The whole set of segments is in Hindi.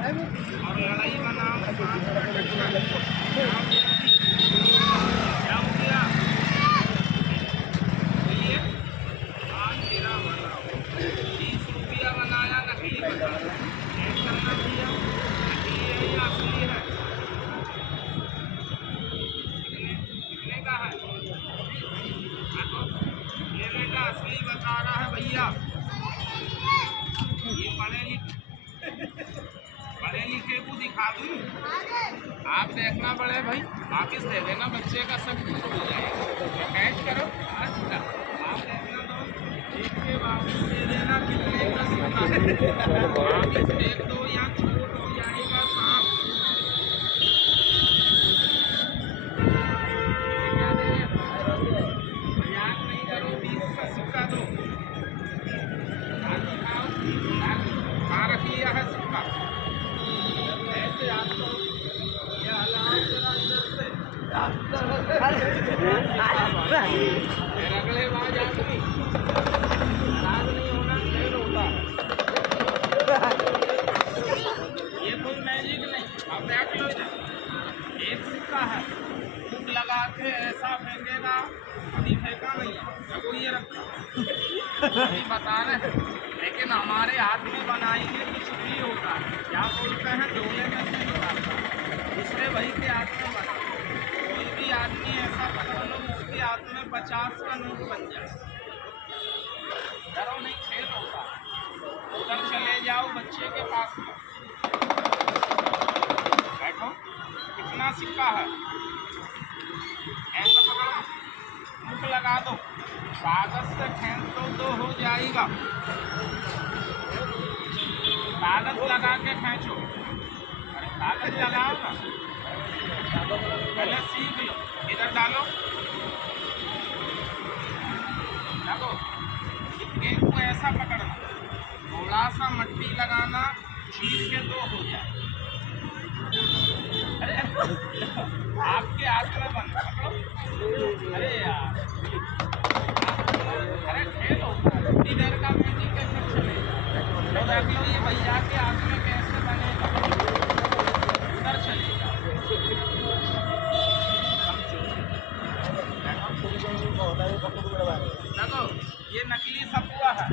और लड़ाई बनाओ क्या हो गया बोलिए आज तेरा बनाओ 20 रुपया बनाया नकली बता चेक करना भैया नकली है या असली है कितने का है ये बेटा असली बता रहा है भैया ये पढ़े लिखे को दिखा दूँ आप देखना पड़े भाई वापिस दे देना बच्चे का सब कुछ हो जाएगा कैच करो अच्छा आप देखना तो एक के वापिस दे देना कितने का सिक्का वापिस देख दो या छोट हो जाएगा सांप मजाक नहीं करो 20 का सिक्का दो कहाँ रख लिया है सिक्का ऐसे आपको ये हलाओ जरा इधर से अगले बार आदमी नाराज नहीं होना फेल होता ये कोई मैजिक नहीं आप देख लो इधर एक सिक्का है फूक लगा के ऐसा फेंकेगा कभी फेंका नहीं है ये रखा अभी बता रहे हैं लेकिन हमारे हाथ में बनाएंगे कुछ भी होता है क्या बोलते हैं डोले में से निकालता है दूसरे भाई के हाथ में बना कोई भी आदमी ऐसा पकड़ लो उसके हाथ में 50 का नोट बन जाए डरो नहीं खेल होता उधर चले जाओ बच्चे के पास में बैठो कितना सिक्का है ऐसा पकड़ो मुख लगा दो कागज से खेल तो हो जाएगा कागज लगा के खींचो अरे कागज लगाओ ना पहले सीख लो इधर डालो देखो सिक्के को ऐसा पकड़ना थोड़ा सा मट्टी लगाना चीर के दो हो जाए अरे आपके हाथ में बंद पकड़ो अरे यार अरे खेल होता है इतनी देर का मैजिक कैसे चलेगा तो देख लो ये भैया के हाथ में कैसे बनेगा उधर चलेगा देखो ये नकली सपुआ है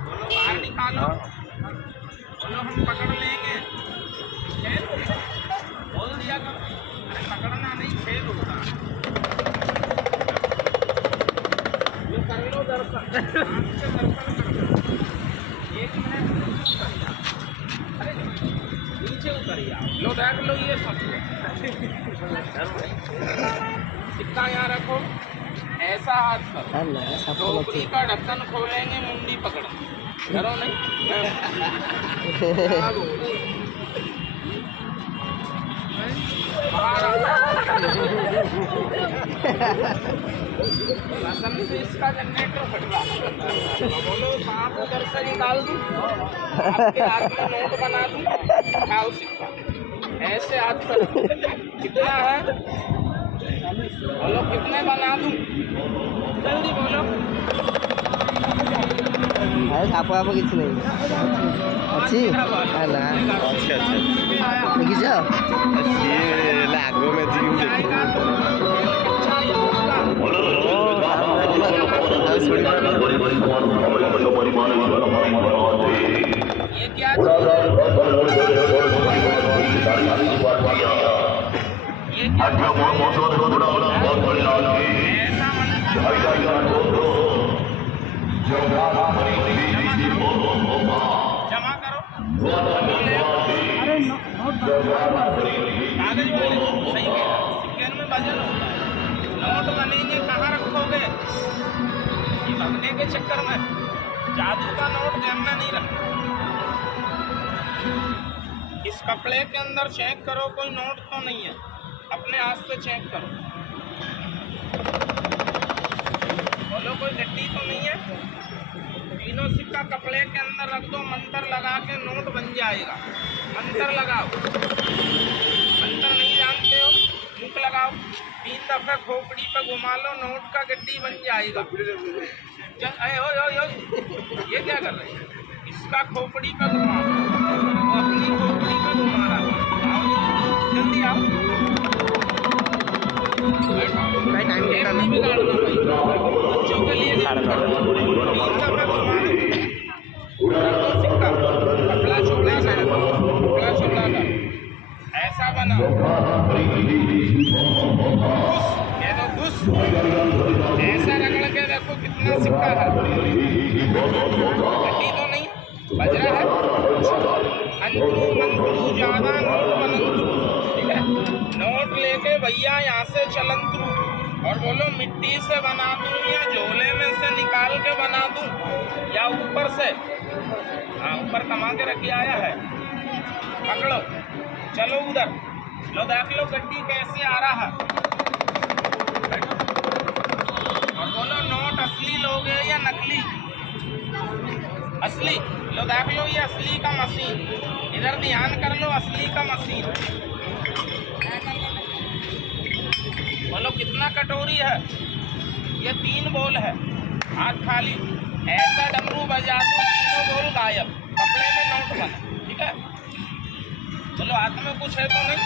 बोलो बाहर निकालो बोलो हम पकड़ लेंगे खेल बोल दिया करो अरे पकड़ना नहीं खेल होता कर लो दर्शन दर्शन कर एक मिनट अरे नीचे उतरिए लो देख लो ये सब सिक्का यहाँ रखो ऐसा हाथ करो टोकरी का ढक्कन खोलेंगे मुंडी पकड़ो डरो नहीं लसन से इसका जनरेटर फट रहा बोलो सांप उधर से निकाल दूं आपके हाथ में नोट बना दूं उठाओ सिक्का ऐसे हाथ पर कितना है बोलो कितने बना दूं जल्दी बोलो अरे छापो आप किसी नहीं अच्छी अला अच्छा देखिस ये लागो में जिम ये क्या जमा करो कागज वाले सही कह सिक्के में वजन होता है नोट बनेंगे कहाँ रखोगे ये भगने के चक्कर में जादू का नोट जेब में नहीं रखना इस कपड़े के अंदर चेक करो कोई नोट तो नहीं है अपने हाथ से चेक करो बोलो कोई गड्डी तो नहीं है तीनों सिक्का कपड़े के अंदर रख दो मंत्र लगा के नोट बन जाएगा मंत्र लगाओ मंत्र नहीं जानते हो मुख लगाओ 3 दफे खोपड़ी पे घुमा लो नोट का गड्डी बन जाएगा ये क्या कर रहे हैं इसका खोपड़ी पे घुमाओ, वो अपनी खोपड़ी पे घुमा रहा है। आओ जल्दी आओ, बैठो। भाई टाइम एक कितना नहीं बिगाड़ना भाई, बच्चों के लिए नहीं करना। 3 दफा घुमा दो, रख दो सिक्का, कपड़ा छोड़ा कर, कपड़ा छोड़ा कर, ऐसा बनाओ, घुस, कह दो घुस, ऐसा रगड़ के देखो कितना सिक्का है, गड्डी तो नहीं बज रहा है। अंतरू मंतरू ज्यादा नोट बनंतरू, ठीक है, नोट लेके भैया यहाँ से चलंतरू, और बोलो मिट्टी से बना दूं या झोले में से निकाल के बना दूं या ऊपर से, हाँ ऊपर कमा के रख आया है, पकड़ो, चलो उधर, लो देख लो गड्डी कैसे आ रहा है, बैठो। और बोलो नोट असली लोगे या नकली? असली, लो देख लो ये असली का मशीन, इधर ध्यान कर लो, असली का मशीन। बोलो कितना कटोरी है? ये 3 बोल है, हाथ खाली, ऐसा डमरू बजा दो 3 बोल गायब, कपड़े में नोट बना, ठीक है। बोलो हाथ में कुछ है तो नहीं?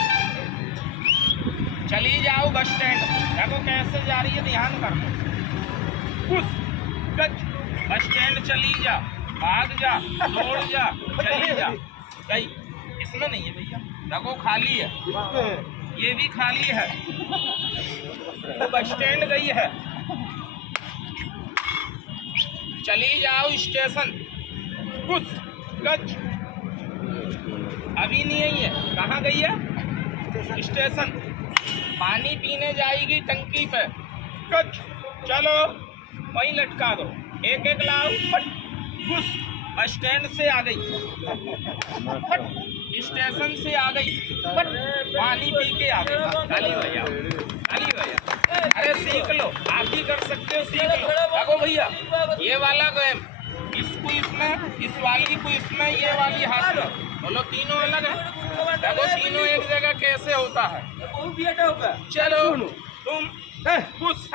चली जाओ बस स्टैंड, देखो कैसे जा रही है, ध्यान कर लो, घुस गच, बस स्टैंड चली जा, भाग जा, दौड़ जा, चली जा, गई, इसमें नहीं है भैया, देखो खाली है, ये भी खाली है, वो बस स्टैंड गई है, चली जाओ स्टेशन, घुस गच, अभी नहीं आई है, कहाँ गई है? स्टेशन, पानी पीने जाएगी टंकी पे, कच, चलो वहीं लटका दो, एक एक लाओ, फट, घुस, बस स्टैंड से आ गई, फट, स्टेशन से आ गई, फट, पानी पी के आ गई, खाली भैया, खाली भैया, अरे सीख लो, आप भी कर सकते हो, सीख लो, देखो भैया, ये वाला गेम, इसको इसमें, इस वाली को इसमें, ये वाली हाथ में, बोलो तीनों अलग है, देखो तीनों एक जगह कैसे होता है, चलो तुम घुस,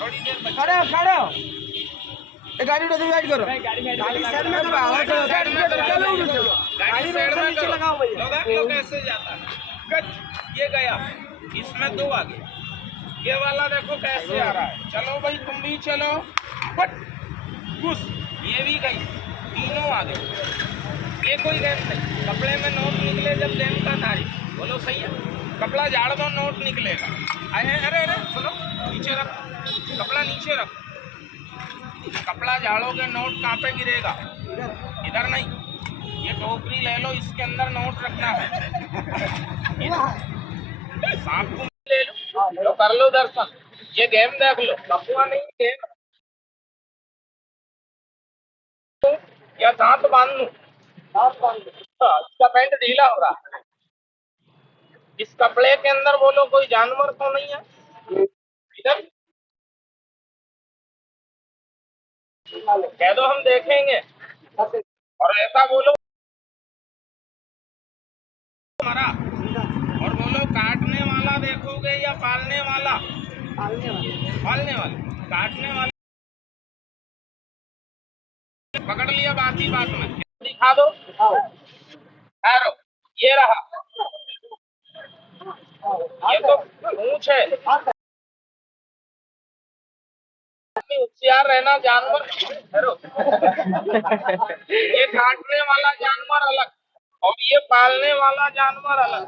थोड़ी देर गाड़ी उधर साइड करो, गाड़ी साइड में करो, गाड़ी साइड में करो, लो कैसे जाता है, कट, ये गया, इसमें 2 आ गया, ये वाला देखो कैसे आ रहा है, चलो भाई तुम भी चलो, फट, घुस, ये भी गई, तीनों आ गए, ये कोई गेम नहीं, कपड़े में नोट निकले जब गेम का तारीख, बोलो सही है, कपड़ा झाड़ दो नोट निकलेगा, अरे अरे अरे सुनो, नीचे रख, कपड़ा नीचे रख, कपड़ा झाड़ोगे नोट कहाँ पे गिरेगा? इधर नहीं, ये टोकरी ले लो, इसके अंदर नोट रखना है, सांप को ले लो, कर लो दर्शन, ये गेम देख लो, कपुआ नहीं गेम, या दांत बांध लूं, इसका पैंट ढीला हो रहा है, इस कपड़े के अंदर बोलो कोई जानवर तो नहीं है, इधर कह दो हम देखेंगे, और ऐसा बोलो मरा, और बोलो काटने वाला देखोगे या पालने वाला? पालने वाला, काटने वाला पकड़ लिया, बात ही बात में दिखा दो, ठहरो, ये रहा, ये तो पूंछ है, होशियार रहना, जानवर ठहरो, ये काटने वाला जानवर अलग और ये पालने वाला जानवर अलग,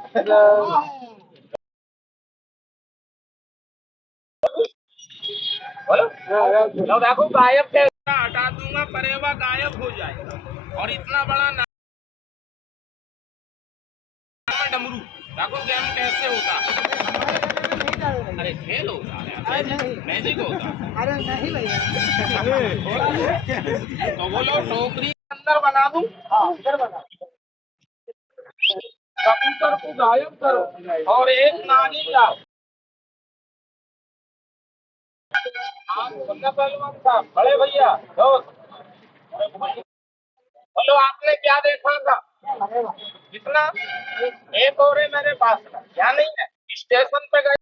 बोलो लो देखो, गायब कैसा हटा दूंगा, परेवा गायब हो जाएगा, और इतना बड़ा नाम डमरू, देखो गेम कैसे होता है, अरे खेल होता है, मैजिक होता है, अरे नहीं भैया, तो बोलो टोकरी के अंदर बना दूं, कबूतर को गायब करो और एक नानी लाओ, पहलवान साहब, बड़े भैया दोस्त, बोलो आपने क्या देखा था? कितना? एक और है मेरे पास, क्या नहीं है, स्टेशन पे गए,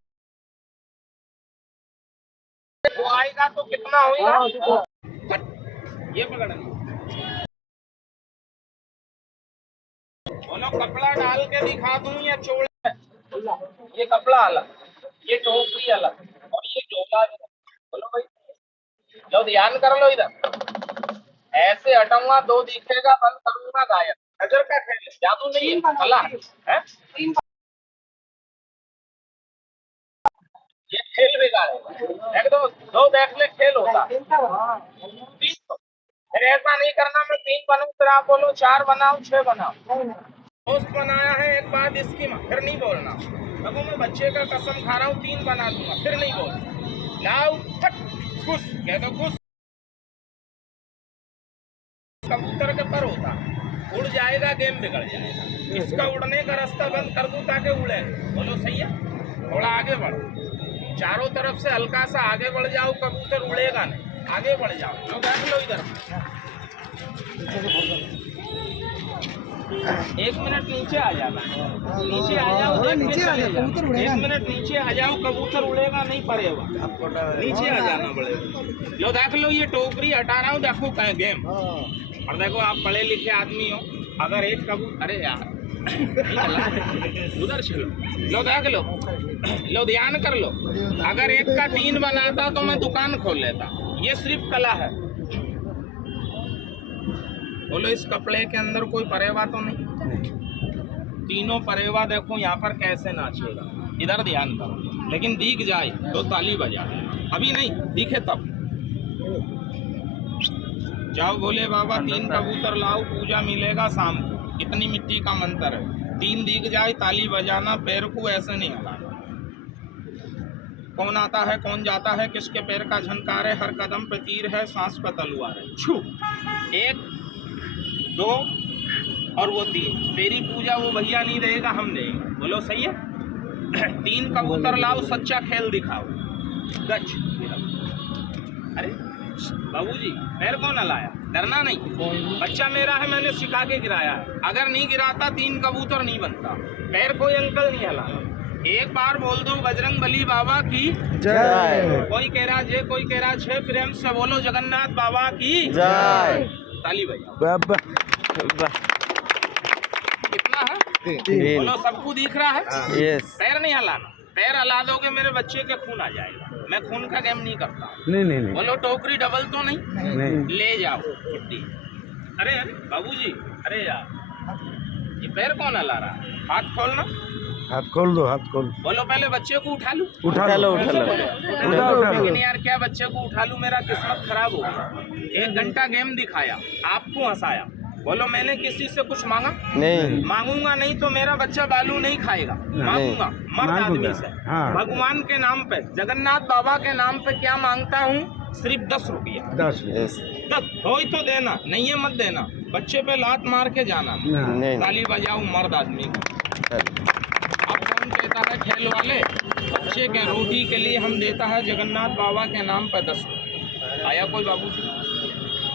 वो आएगा तो कितना होगा? ये पकड़ बोलो कपड़ा डाल के दिखा दूं या चोड़ा? ये कपड़ा अलग, ये टोकरी अलग और ये झोला अलग। बोलो भाई, लो ध्यान कर लो इधर। ऐसे हटाऊंगा दो दिखेगा, बंद करूंगा गायब। नजर का खेल, जादू नहीं है, कला है। ये खेल बिगाड़ेगा। देख दो देख ले खेल होता। 3 फिर ऐसा नहीं करना मैं 3 बनाऊं फिर आप बोलो 4 बनाओ 6 बनाओ। दोस्त बनाया है एक बात इसकी फिर नहीं बोलना। देखो मैं बच्चे का कसम खा रहा हूँ 3 बना दूंगा फिर नहीं बोलना। लाओ फट खुश कह दो खुश। कबूतर के पर होता उड़ जाएगा गेम बिगड़ जाएगा। इसका उड़ने का रास्ता बंद कर दूं ताकि उड़े। बोलो सही है? थोड़ा आगे बढ़ो, चारों तरफ से हल्का सा आगे बढ़ जाओ, कबूतर उड़ेगा नहीं। आगे बढ़ जाओ, लो देख लो इधर। 1 मिनट नीचे आ जाना, नीचे आ जाओ, नीचे आ जाओ, कबूतर उड़ेगा। 1 मिनट नीचे आ जाओ, कबूतर उड़ेगा नहीं पड़ेगा, नीचे आ जाना पड़ेगा। लो देख लो ये टोकरी हटा रहा हूँ, देखो कहीं गेम। और देखो आप पढ़े लिखे आदमी हो, अगर एक कबूतर, अरे यार उधर चलो, लो देख लो, लो ध्यान कर लो। अगर एक का 3 बनाता तो मैं दुकान खोल लेता। ये सिर्फ कला है। बोलो इस कपड़े के अंदर कोई परेवा तो नहीं? तीनों परेवा देखो यहाँ पर कैसे नाचेगा, इधर ध्यान करो। लेकिन दिख जाए तो ताली बजा, अभी नहीं दिखे तब। जाओ बोले बाबा 3 कबूतर लाओ, पूजा मिलेगा शाम को। इतनी मिट्टी का मंत्र है। 3 दिख जाए ताली बजाना, पैर को ऐसे नहीं हिलाना। कौन आता है कौन जाता है, किसके पैर का झनकार है, हर कदम पे तीर है, सांस पे तलवार है। छू 1 2 और वो 3। तेरी पूजा वो भैया नहीं देगा, हम देंगे। बोलो सही है? 3 कबूतर लाओ, सच्चा खेल दिखाओ। गच अरे बाबूजी पैर कौन लाया? डरना नहीं, बच्चा मेरा है, मैंने सिखा के गिराया है। अगर नहीं गिराता 3 कबूतर नहीं बनता। पैर कोई अंकल नहीं हलाना। एक बार बोल दो बजरंग बली बाबा की जय। कोई कह रहा जय, कोई कह रहा छे। प्रेम से बोलो जगन्नाथ बाबा की जय। ताली बजाओ। कितना है? बोलो सबको दिख रहा है? यस। पैर नहीं हलाना, पैर हला दोगे मेरे बच्चे के खून आ जाएगा। मैं खून का गेम नहीं करता। नहीं। बोलो टोकरी डबल तो नहीं? ले जाओ छुट्टी। अरे अरे बाबूजी, अरे यार ये पैर कौन हला रहा है? हाथ खोलना, हाथ खोल दो, हाथ खोल। बोलो पहले बच्चे को उठा लूं। उठा लो। लेकिन यार क्या बच्चे को उठा लूं, मेरा किस्मत खराब हो गया। 1 घंटा गेम दिखाया, आपको हंसाया। बोलो मैंने किसी से कुछ मांगा? नहीं। मांगूंगा नहीं तो मेरा बच्चा बालू नहीं खाएगा। मांगूंगा मर्द आदमी से। भगवान के नाम पे, जगन्नाथ बाबा के नाम पे क्या मांगता हूँ? सिर्फ 10 रुपया। 10 हो तो देना, नहीं है मत देना। बच्चे पे लात मार के जाना। ताली बजाओ मर्द आदमी को। अब कौन कहता है खेल वाले बच्चे के रोटी के लिए हम देता है जगन्नाथ बाबा के नाम पे 10 रुपया। आया कोई बाबूजी?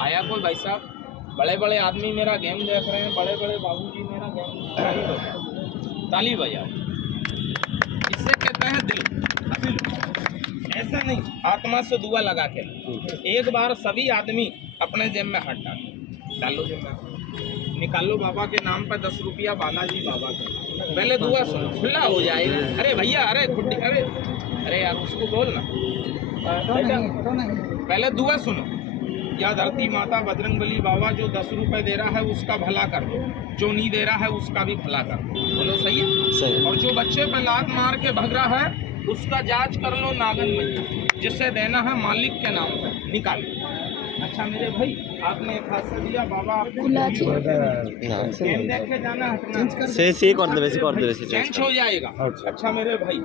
आया कोई भाई साहब? बड़े बड़े आदमी मेरा गेम देख रहे हैं, बड़े बड़े बाबूजी मेरा गेम। ताली बजाओ, इससे कहते हैं दिल। ऐसा नहीं, आत्मा से दुआ लगा के। एक बार सभी आदमी अपने जेब में हाथ डालो, जेब में निकालो। बाबा के नाम पर 10 रुपया, बालाजी बाबा का। पहले दुआ सुनो, खुला हो जाएगा। अरे भैया, अरे खुट्टी, अरे यार उसको बोल ना बेटा। पहले दुआ सुनो। या धरती माता बजरंग बली बाबा जो 10 रुपए दे रहा है उसका भला कर दो, जो नहीं दे रहा है उसका भी भला कर दो। बोलो सही है? सही। और जो बच्चे पे लात मार के भग रहा है उसका जांच कर लो नागन में, जिससे देना है मालिक के नाम पर, निकालो। अच्छा मेरे भाई, आपने खासा दिया बाबा, गेम देख के जाना है, चेंज हो जाएगा। अच्छा मेरे भाई,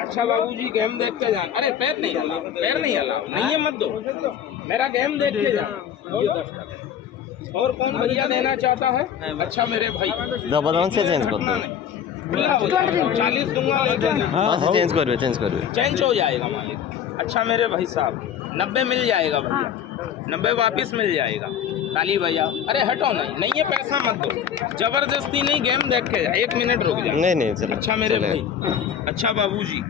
अच्छा बाबूजी गेम देख के जाना। अरे पैर नहीं हलाओ, पैर नहीं हलाओ, नहीं है मत दो, मेरा गेम देख के जाना। और कौन भैया देना चाहता है? अच्छा मेरे भाई जबरदस्त से चेंज कर दो। 40 दूंगा, चेंज हो जाएगा मालिक। अच्छा मेरे भाई साहब 90 मिल जाएगा भैया, 90 वापिस मिल जाएगा। ताली बजाओ। अरे हटो, नहीं ये पैसा मत दो, जबरदस्ती नहीं, गेम देख के जा। 1 मिनट रुक जाओ। नहीं चलो। अच्छा मेरे भाई, अच्छा बाबूजी।